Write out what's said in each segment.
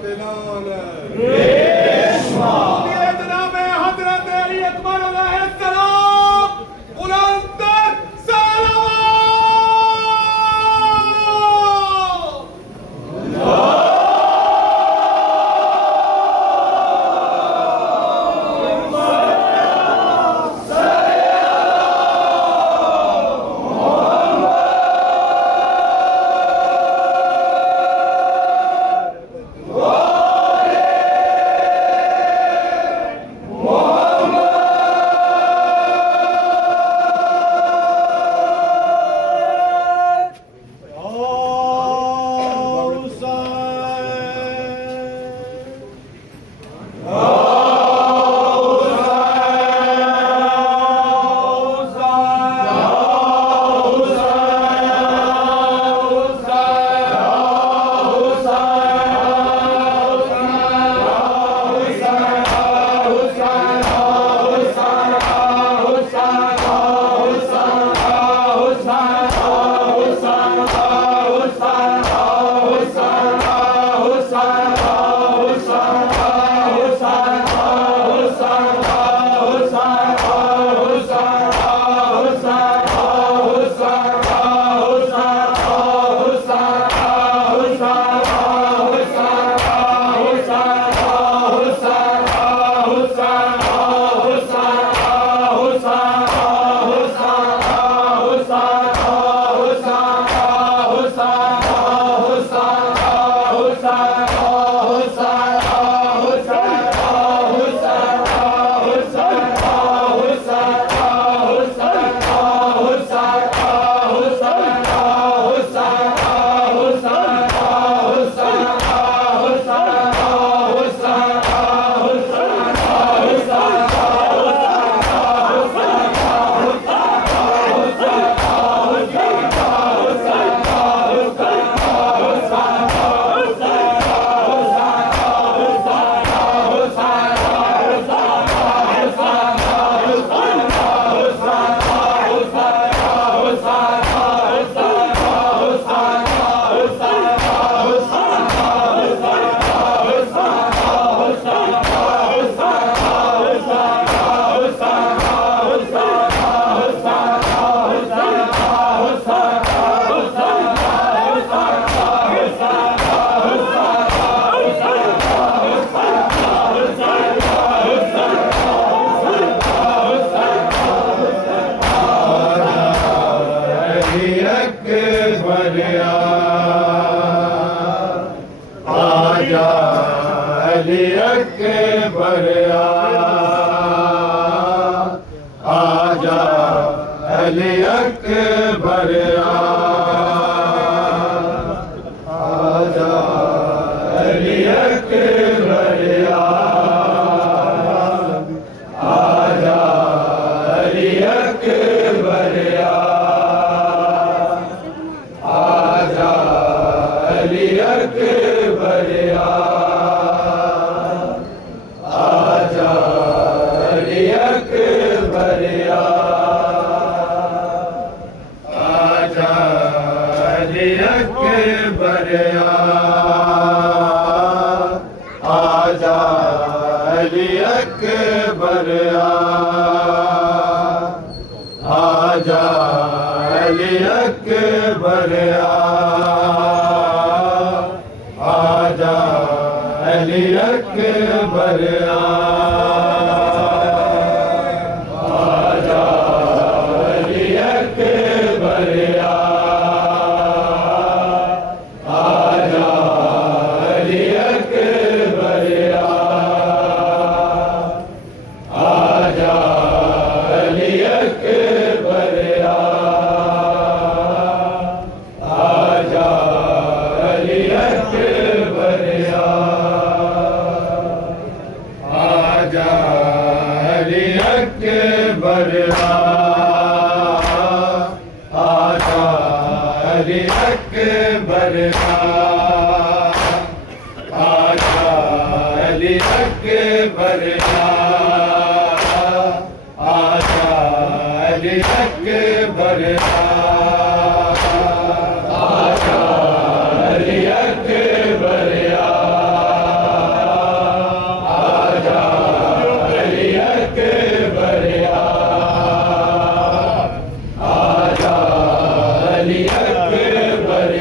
बिलाल रेशमा ये जनाब हजरत अली अकबर अलैहिस्सलाम बुलंद सलावत अली अकबर आजा अली अकबर आजा अली अकबर आजा अली अकबर आजा अली अकबर आजा अली अकबर आजा अली अकबर आजा अली अकबर आजा अली अकबर आजा अली अकबर आजा अली अकबर आजा अली अकबर आजा अली अकबर आजा अली अकबर आजा अली अकबर आजा अली अकबर आजा अली अकबर आजा अली अकबर आजा अली अकबर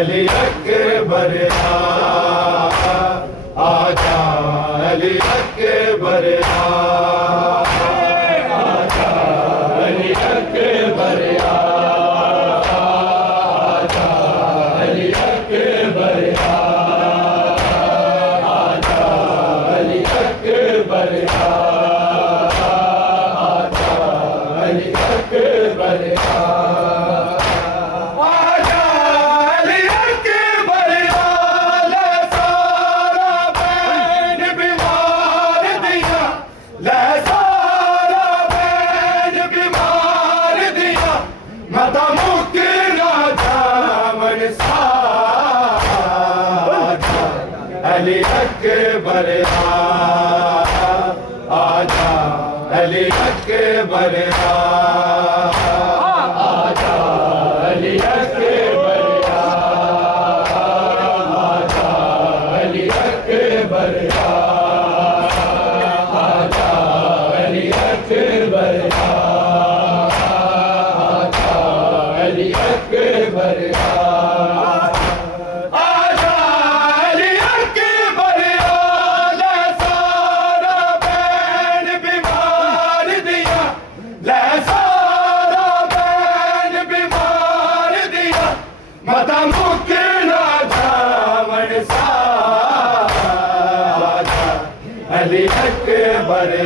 अली अकबर आजा अली अकबर आजा अली अकबर आजा अली अकबर आजा अली अकबर आजा अली अकबर अली अकबर आजा अली अकबर आजा अली अकबर आजा अली अकबर आजा अली अकबर आजा अली अकबर अली अकबर आजा अली अकबर आजा अली अकबर आजा अली अकबर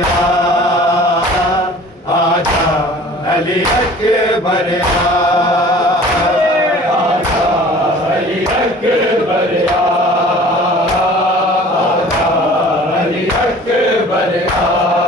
आजा अली अकबर आजा अली अकबर अली अकबर आजा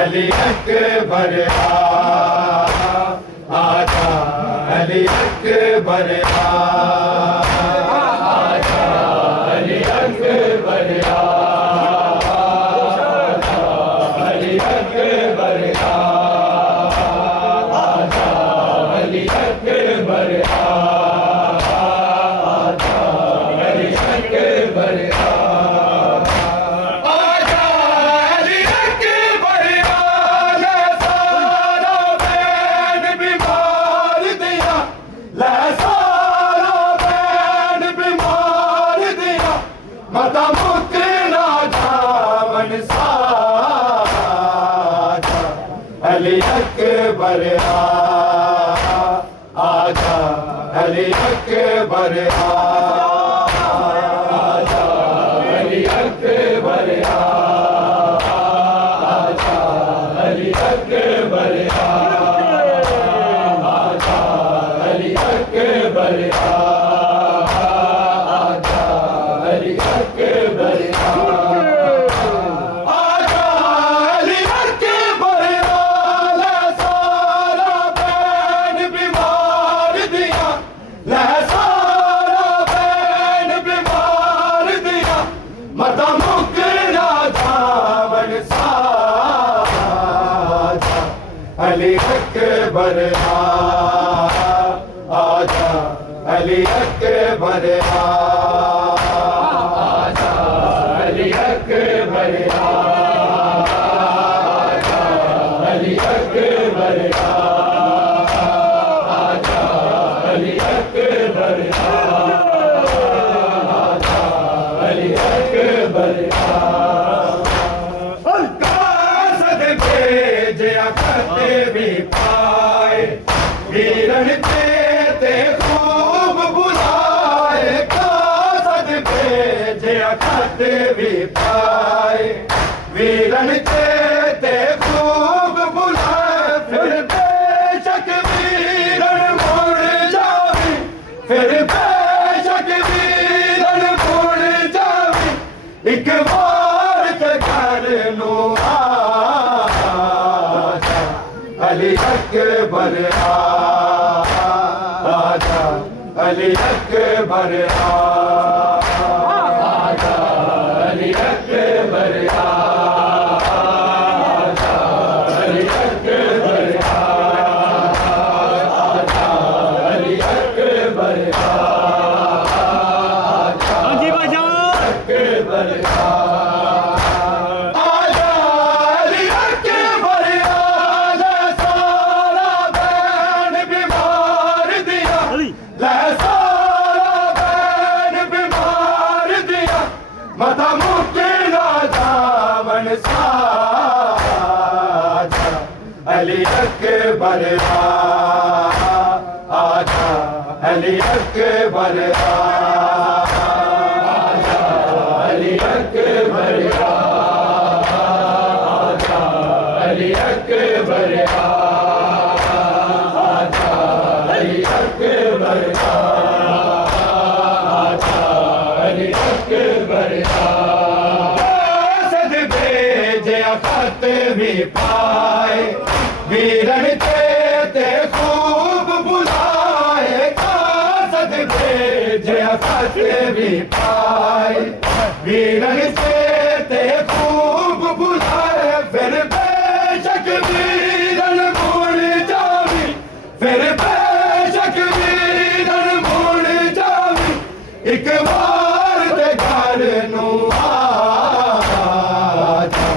अली अकबर आजा अली अकबर आजा अली अकबर आजा अली अकबर आजा अली अकबर अली अकबर आजा अली अकबर आजा अली अकबर आजा अली अकबर आजा अली अकबर आजा अली अकबर अली अकबर आजा अली अकबर आजा अली अकबर आजा अली अकबर आजा अली अकबर आजा अली अकबर करते भी पाए वीरन ते खूब बुलाए कासद भेजे करते भी पाए वीरन ते खूब एक बार ते घर नू आजा अली अकबर आजा अली अकबर आजा अली अकबर आजा अली अकबर आजा अली अकबर हाँ जी भाईजान अकबर आजा अली अकबर आजा सारा बैन बीमार दिया अली लै सारा बैन बीमार दिया मता मुकेला दामन साजा अली अकबर आजा अली अकबर आजा अली अकबर आजा अली अकबर आजा अली अकबर आजा अली अकबर सद भेजे खत भी पाए वीरन ते खूब बुलाए कासद भेजे खत भी पाए वीरन ते खूब बुलाए फिर बेशक वीरन मुड़ जावी फिर बेशक वीरन मुड़ जावी एक बार ते घर नू आजा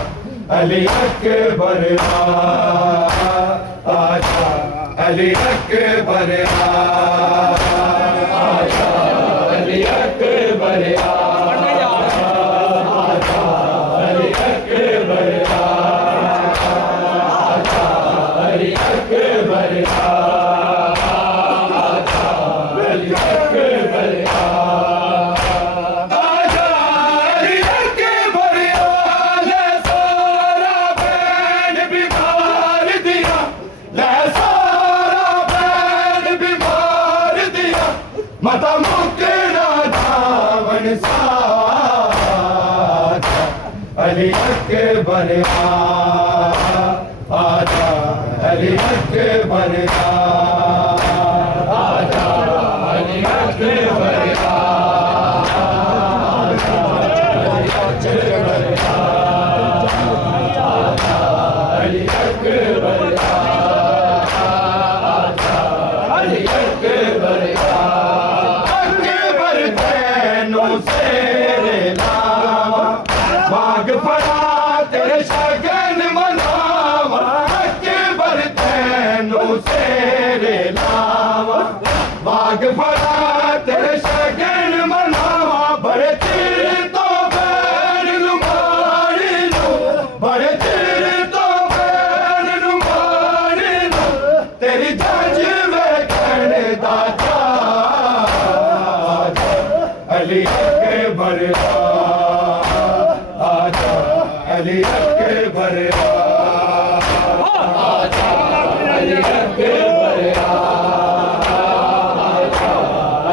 अली अकबर आजा अली अकबर आजा अली अकबर आजा अली अकबर आजा अली अकबर आजा अली अकबर आजा अली अकबर आजा सारा बैन बीमार दिया लै सारा बैन बीमार दिया मता मुकेला दामन साजा अली अकबर आजा अली अकबर आजा अली अकबर आजा अली अकबर आजा अली अकबर अकबर तैनू सेरे लावा बाग पड़ा तेरे शगन मनावा अकबर तैनू सेरे लावा बाग पड़ा तेरे शगन मनावा बड़े चिर तो बैन लुमारी लो बड़े चिर तो बैन लुमारी लो तेरी जज में कहने दाता अली अकबर आजा अली अकबर आजा अली अकबर आजा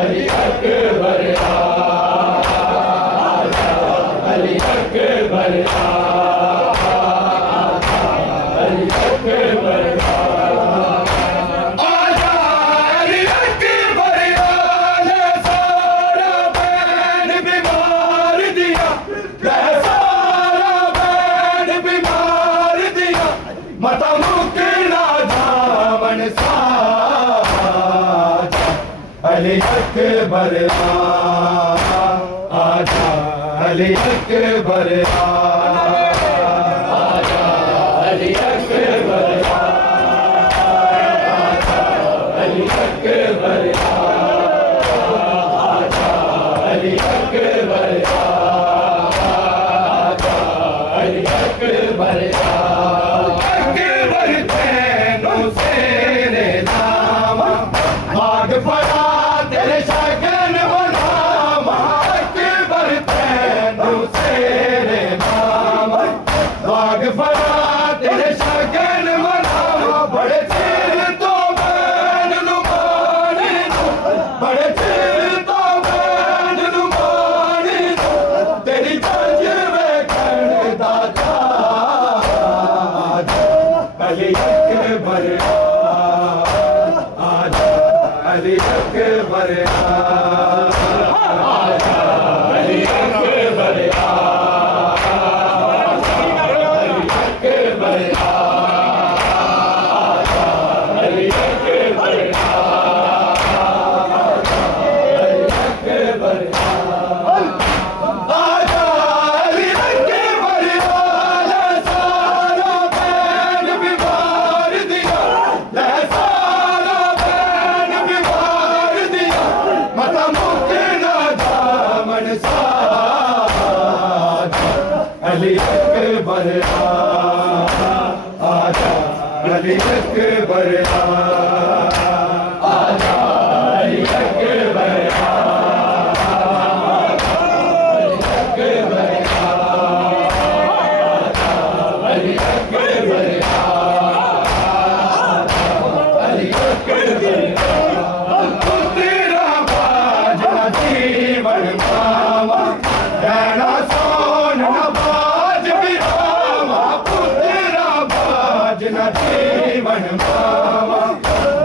अली अकबर आजा अली अकबर आजा अली अकबर आजा अली अकबर आजा सारा बैन बीमार दिया लै सारा बैन बीमार दिया मता मुकेला दामन साजा अली अकबर आजा अली अकबर आजा अली अकबर आजा अली अकबर आजा अली अकबर आजा अली अकबर अकबर तैनू सेरे नामा बाग पड़ा तेरे शगन मनावा अकबर तैनू सेरे अकबर आजा अली अकबर आजा अली अकबर अली अकबर आजा अली अकबर आजा अली अकबर अली अकबर अली अकबर तेरा बाजा जीवन मामा रहना सोन बाज बिरामा पुत्रा बाज न जीवन मामा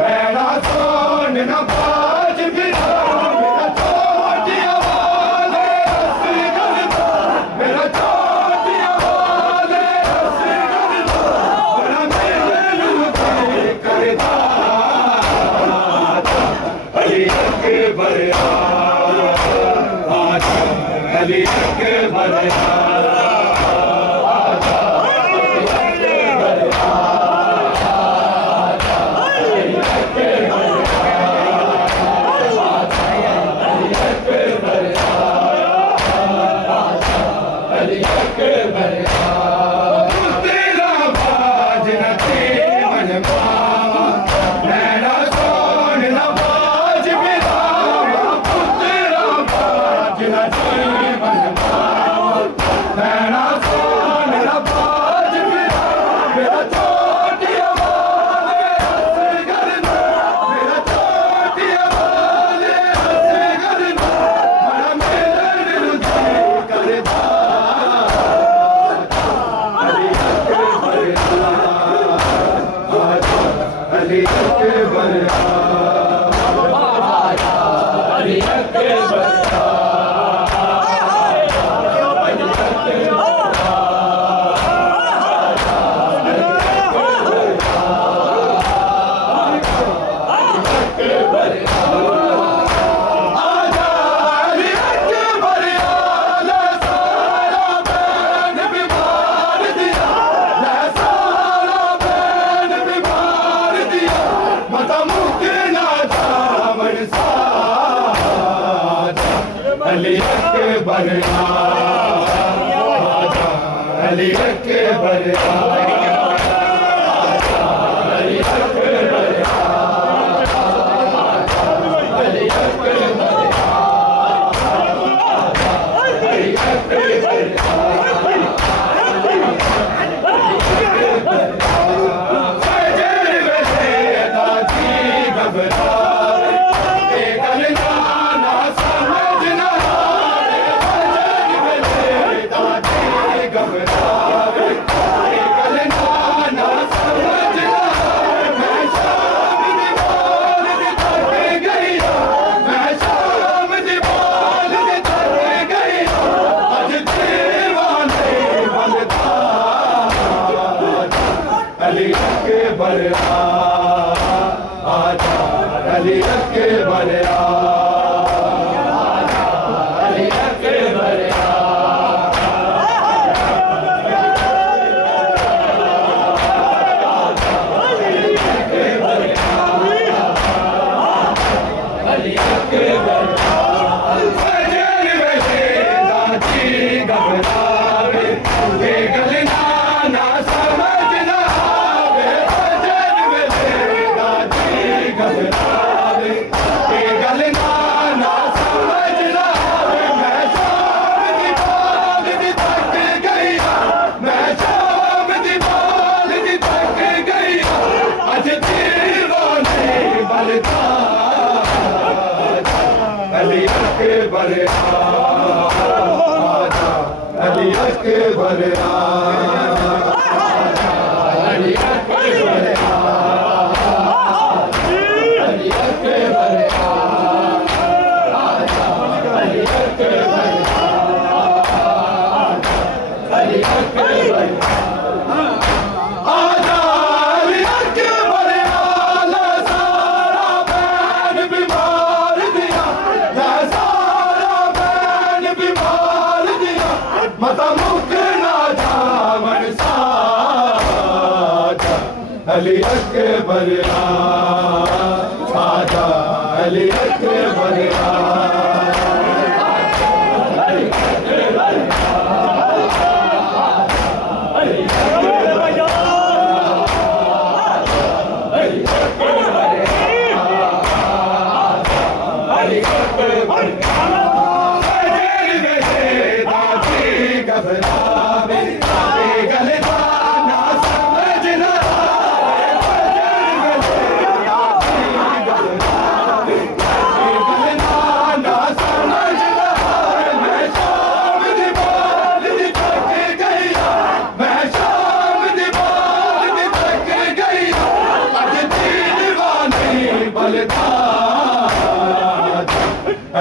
रहना सोन न बाज बिरामा मेरा छोटिया वाले बड़ा मेरे करता अली अकबर आजा अली अकबर तेरा बाज न जीवन मामा नैना सोन न बाज बिरामा पुत्रा बाज न जीवन मामा नैना सोन न बाज बिरामा मेरा छोटिया वाले असगर मेरा छोटिया वाले असगर बड़ा मेरा दिल करता अली अकबर अली अकबर अली अकबर आजा अली अकबर आला सारा बैन बीमार दिया ला सारा बैन बीमार दिया मता मुक्ति ना दामन साजा अली अकबर आजा अली अकबर अली अकबर अली अली अकबर आजा अली अकबर आजा अली अकबर अली अकबर फजर में दाची घबरावे बेगलना ना समझना आवे फजर में दाची घबरावे बेगलना ना समझना आवे मैं शाम की बाल दी थक गई मैं शाम की बाल दी थक गई अज दीवाने बलता अली अकबर आजा अली अकबर आजा अली अकबर अकबर आजा अली अकबर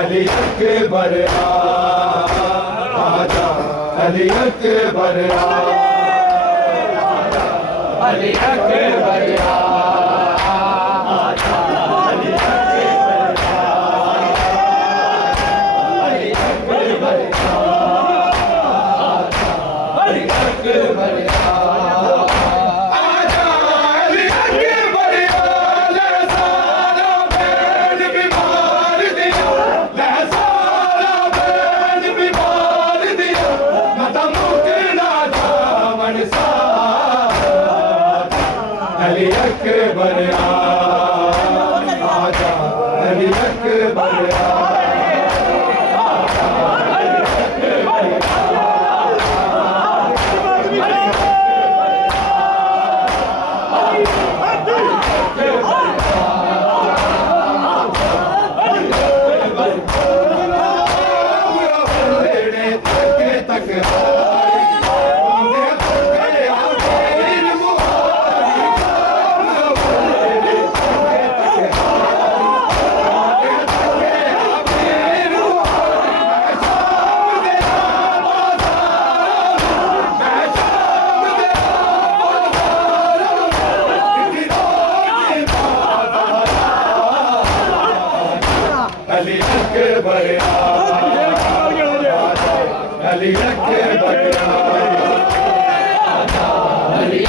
अली अकबर आजा अली अकबर अली अकबर आजा अली अकबर अली अकबर अली अकबर आजा अली अकबर अली अकबर अली अकबर अली अकबर अली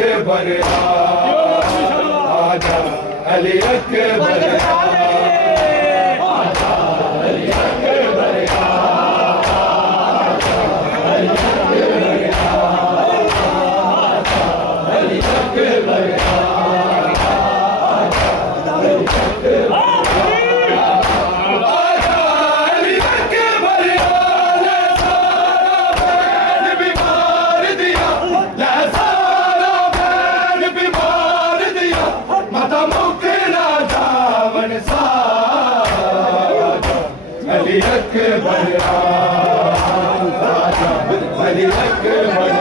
अकबर आजा अली अकबर आजा अली अकबर अली अकबर अली अकबर आजा अली अकबर अली अकबर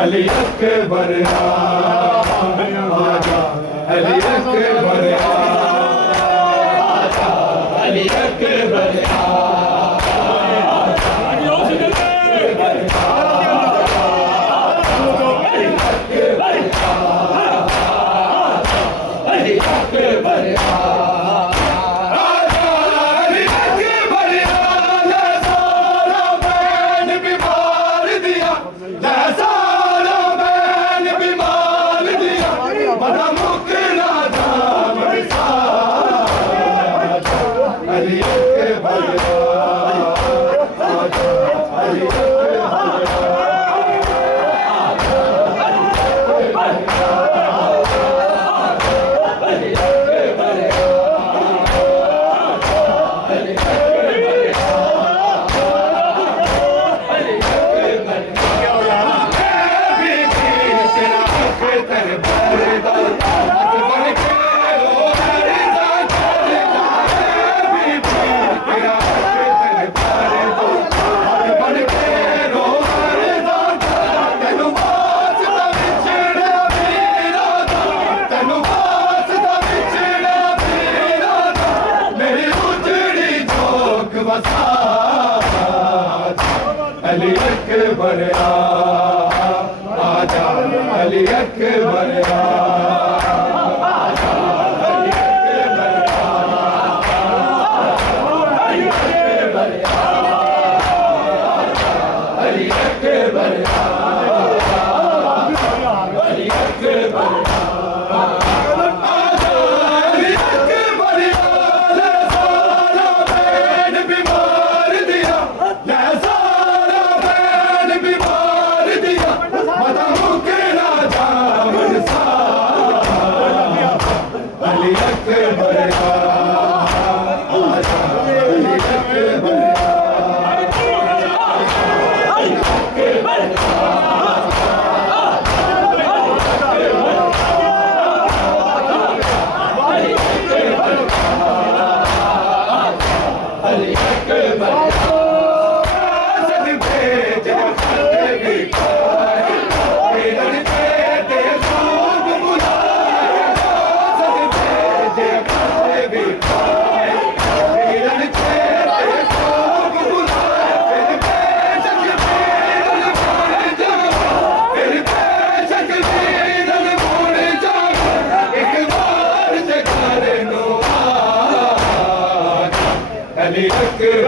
अली अकबर आजा अली अकबर आजा अली अकबर अली अकबर अली अकबर आजा अली अली अकबर आजा अली अकबर अली अकबर आजा अली अकबर आजा अली अकबर अली अकबर अली अकबर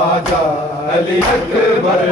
आजा अली अकबर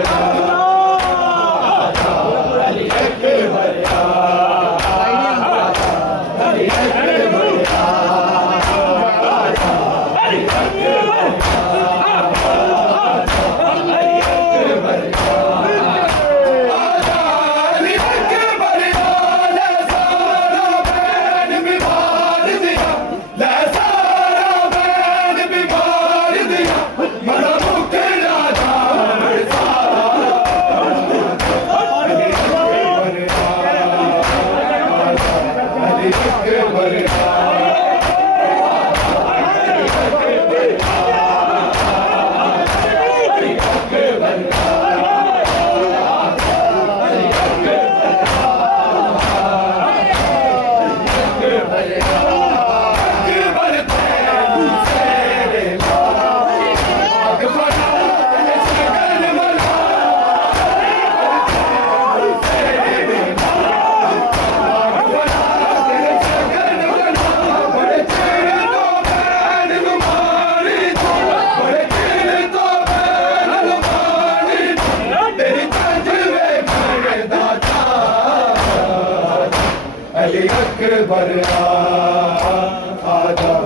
आजा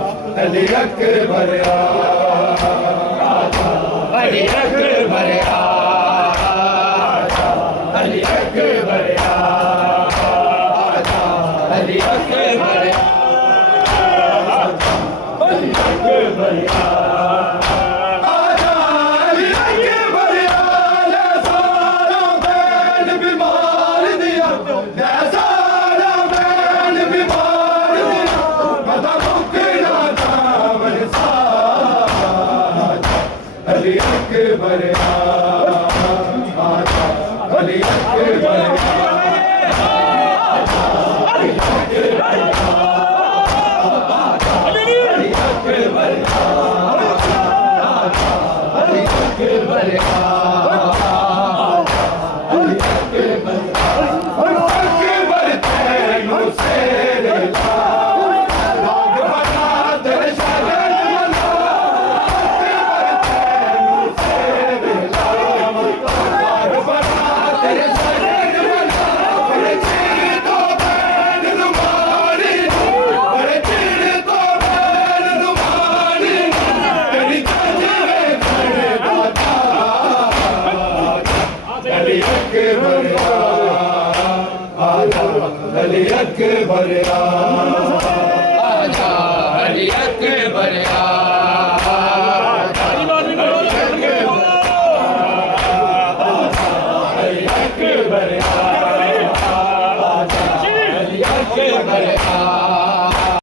अली अकबर आजा अली अकबर आजा अली अकबर अली अकबर बीमार दिया अली अकबर आजा अली अकबर आजा